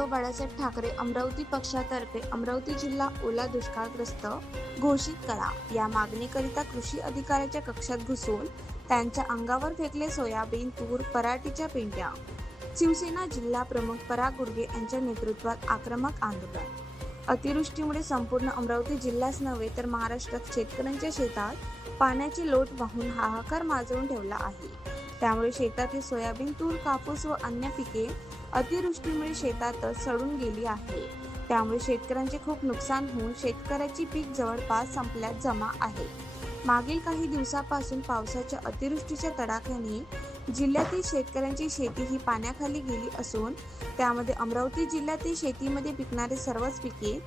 उद्धव बाळासाहेब ठाकरे अमरावती पक्षातर्फे अमरावती जिल्हा ओला दुष्काळग्रस्त घोषित करा. या मागणीकरिता कृषी अधिकाऱ्याच्या कक्षात घुसून त्यांच्या अंगावर फेकले सोयाबीन तूर पराठीच्या पेंड्या शिवसेना जिल्हा प्रमुख पराग गुडगे यांच्या नेतृत्वात आक्रमक आंदोलन. अतिवृष्टीमुळे संपूर्ण अमरावती जिल्हाच नव्हे तर महाराष्ट्रात शेतकऱ्यांच्या शेतात पाण्याची लोट वाहून हाहाकार माजवून ठेवला आहे. त्यामुळे शेतातील सोयाबीन तूर कापूस व अन्य पिके अतिवृष्टीमुळे शेतातच सडून गेली आहे. त्यामुळे शेतकऱ्यांचे खूप नुकसान होऊन शेतकऱ्याची पीक जवळपास संपल्यात जमा आहे. मागील काही दिवसापासून पावसाच्या अतिवृष्टीच्या तडाख्याने जिल्ह्यातील शेतकऱ्यांची शेती ही पाण्याखाली गेली असून त्यामध्ये अमरावती जिल्ह्यातील शेतीमध्ये पिकणारे सर्वच पिके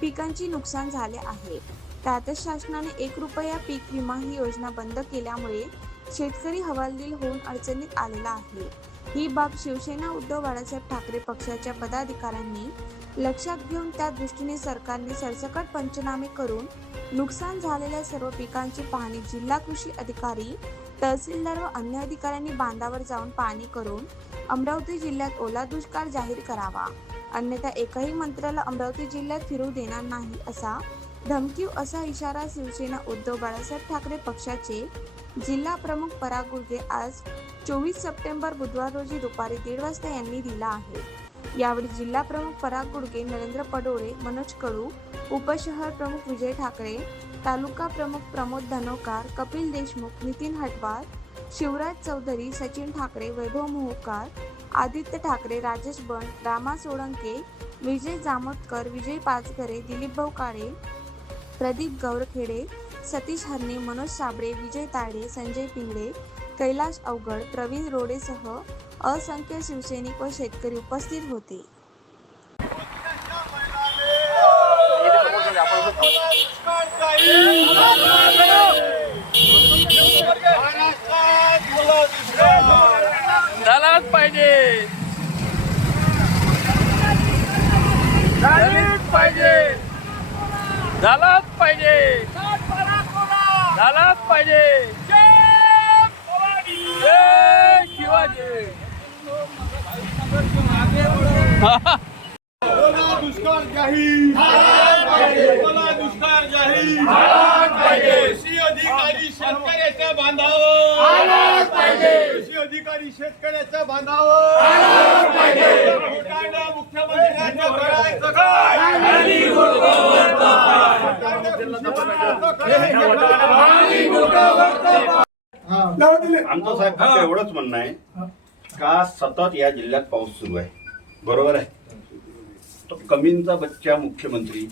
पिकांची नुकसान झाले आहे. त्यातच शासनाने एक रुपया पीक विमा ही योजना बंद केल्यामुळे शेतकरी हवालदिल होऊन अडचणीत आलेला आहे. ही बाब शिवसेना उद्धव बाळासाहेब ठाकरे पक्षाच्या पदाधिकाऱ्यांनी लक्षात घेऊन त्या दृष्टीने सरकारने सरसकट पंचनामे करून नुकसान झालेल्या सर्व पिकांची पाहणी जिल्हा कृषी अधिकारी तहसीलदार व अन्य अधिकाऱ्यांनी बांधावर जाऊन पाहणी करून अमरावती जिल्ह्यात ओला दुष्काळ जाहीर करावा. अन्यथा एकही मंत्र्याला अमरावती जिल्ह्यात फिरू देणार नाही असा धमकीव असा इशारा शिवसेना उद्धव बाळासाहेब ठाकरे पक्षाचे जिल्हा प्रमुख पराग गुर्गे आज चोवीस सप्टेंबर बुधवार रोजी दुपारी दीड वाजता यांनी दिला आहे. यावेळी जिल्हा प्रमुख पराग गुडगे नरेंद्र पडोळे मनोज कडू उपशहर प्रमुख विजय ठाकरे तालुका प्रमुख प्रमोद धनोकार कपिल देशमुख नितीन हटवार शिवराज चौधरी सचिन ठाकरे वैभव मोहोकार आदित्य ठाकरे राजेश बन रामा सोळंके विजय जामोदकर विजय पाचघरे दिलीप भाऊ काळे प्रदीप गौरखेडे सतीश हरणे मनोज साबळे विजय ताडे संजय पिंगळे कैलाश अवघड प्रवीण रोडेसह असंख्य शिवसैनिक व शेतकरी उपस्थित होते. झालाच पाहिजे. झालीच पाहिजे. झालाच पाहिजे. झालाच पाहिजे. जय शिवाजी. ओला दुष्काळ जाहीर. ओला दुष्काळ जाहीर कृषी अधिकारी शेतकऱ्याच्या बांधावर कृषी अधिकारी शेतकऱ्याच्या बांधावर सरकारनं मुख्यमंत्र्यांच्या करायचं काय आमचं साहेब फक्त एवढंच म्हणणं आहे का सतत या जिल्ह्यात पाऊस सुरू आहे. बरोबर आहे? तो कमींचा बच्चा मुख्यमंत्री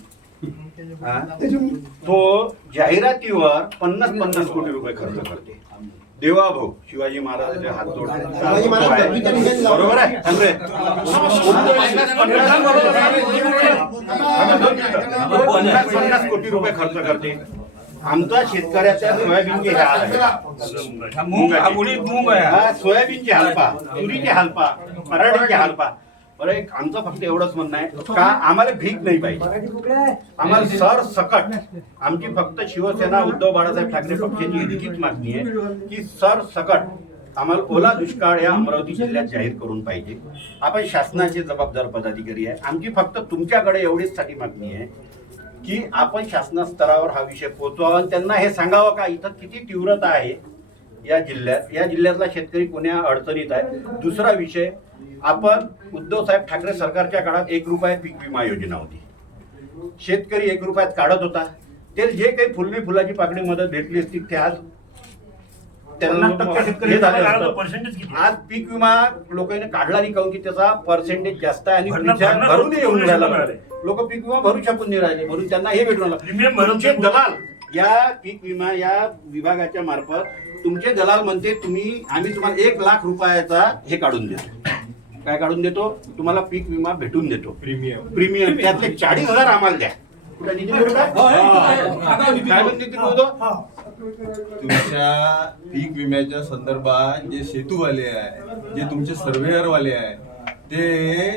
हा? तो जाहिरातीवर पन्नास पन्नास कोटी रुपये खर्च करते. देवा भाऊ शिवाजी महाराजांचे हात जोड बरोबर आहे? पन्नास पन्नास कोटी रुपये खर्च करते. आमचा शेतकऱ्याच्या सोयाबीनचे हाल सोयाबीनचे हालपा तुरीचे हालपा पराठीचे हालपा. बरं एक आमचं फक्त एवढंच म्हणणं आहे का आम्हाला भीक नाही पाहिजे. आम्हाला सर सकट. आमची फक्त शिवसेना उद्धव बाळासाहेब ठाकरे पक्षाची इतकीच मागणी आहे की सर सकट आम्हाला ओला दुष्काळ या अमरावती जिल्ह्यात जाहीर करून पाहिजे. आपण शासनाचे जबाबदार पदाधिकारी आहे. आमची फक्त तुमच्याकडे एवढीच साठी मागणी आहे की आपण शासना स्तरावर हा विषय पोहोचवावा आणि त्यांना हे सांगावं का? इथं किती तीव्रता आहे या जिल्ह्यात. या जिल्ह्यातला शेतकरी कोण्या अडचणीत आहे. दुसरा विषय आपण उद्धव साहेब ठाकरे सरकारच्या काळात एक रुपये पीक विमा योजना होती. शेतकरी एक रुपयात काढत होता. ते जे काही फुलणी फुलाची पाकडी मदत भेटली असती ते आज त्यांना. आज पीक विमा लोकांनी काढला नाही काऊन की त्याचा पर्सेंटेज जास्त आहे आणि भरून येऊन राहिला. लोक पीक विमा भरू शकून नाही राहिले म्हणून त्यांना हे भेटून दलाल या पीक विमा या विभागाच्या मार्फत तुमचे दलाल म्हणते तुम्ही आम्ही तुम्हाला एक लाख रुपयाचा हे काढून देतो. काय काढून देतो? तुम्हाला पीक विमा भेटून देतो. प्रीमियम. प्रीमियम. त्यातले चाळीस हजार आम्हाला द्या. कुठं निधी तुमच्या पीक विम्याच्या संदर्भात जे सेतूवाले आहे जे तुमचे सर्वेअरवाले आहे ते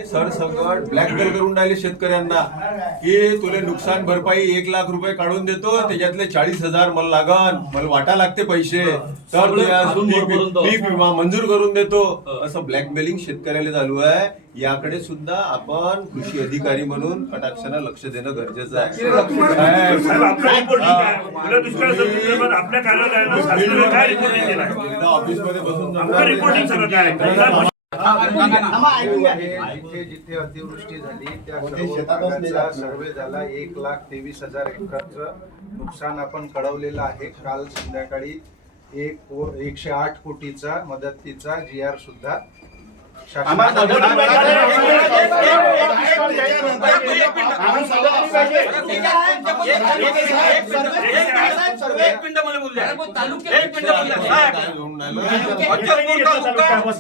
सरसकट ब्लॅकमेल करून राहिले शेतकऱ्यांना. की तुले नुकसान भरपाई एक लाख रुपये काढून देतो त्याच्यातले चाळीस हजार मला लागन. मला वाटा लागते पैसे. तर पीक विमा मंजूर करून देतो. असं ब्लॅकमेलिंग शेतकऱ्याला चालू आहे. याकडे सुद्धा आपण कृषी अधिकारी म्हणून कटाक्षानं लक्ष देणं गरजेचं आहे. ऑफिसमध्ये बसून जिथे जिथे अतिवृष्टी झाली त्या सर्व भागाचा सर्वे झाला. एक लाख तेवीस हजार एकरचं नुकसान आपण कळवलेलं आहे. काल संध्याकाळी एक को- एकशे आठ कोटीचा मदतीचा जी आर सुद्धा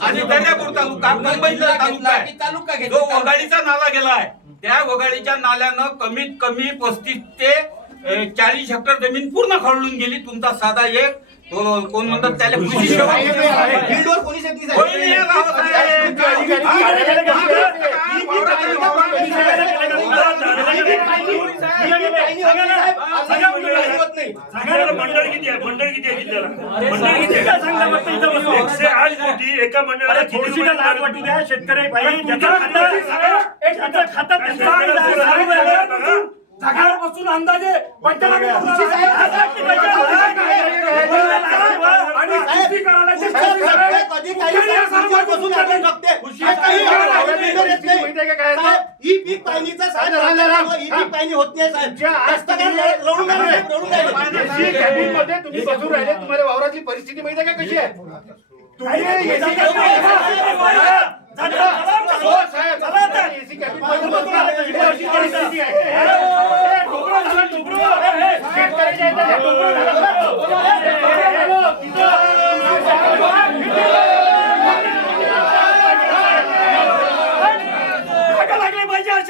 आणि दर्यापूर तालुका मुंबईचा तालुका आहे. जो वगाडीचा नाला गेलाय त्या वगाडीच्या नाल्यानं कमीत कमी पस्तीस ते चाळीस हेक्टर जमीन पूर्ण खरडून गेली तुमचा साधा एक तो कोण म्हणतात त्याला कृषी सेवा फील्डवर कोणीच येत नाही साहेब. कोणी नाही आला होता, साहेब. सगळ्याला मंडळ किती आहे मंडळ किती आहे जिल्ह्याला मंडळ किती आहे एकशे आठ कोटी एका मंडळाला किती रुपये लाच वाटू द्या शेतकरी जागावर बसून अंदाजे पंचनामे आणि करायला तुम्हाला वावरातली परिस्थिती माहिती आहे का कशी आहे? हो,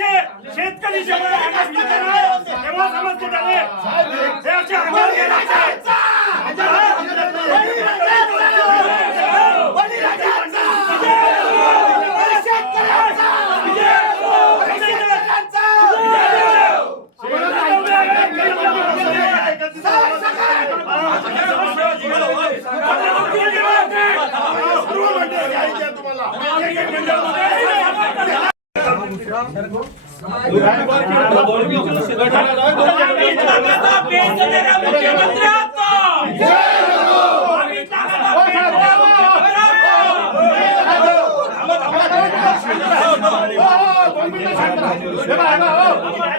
हे शेतकरी जेव्हा समजते त्याने हे बघा, हे बघा, हो.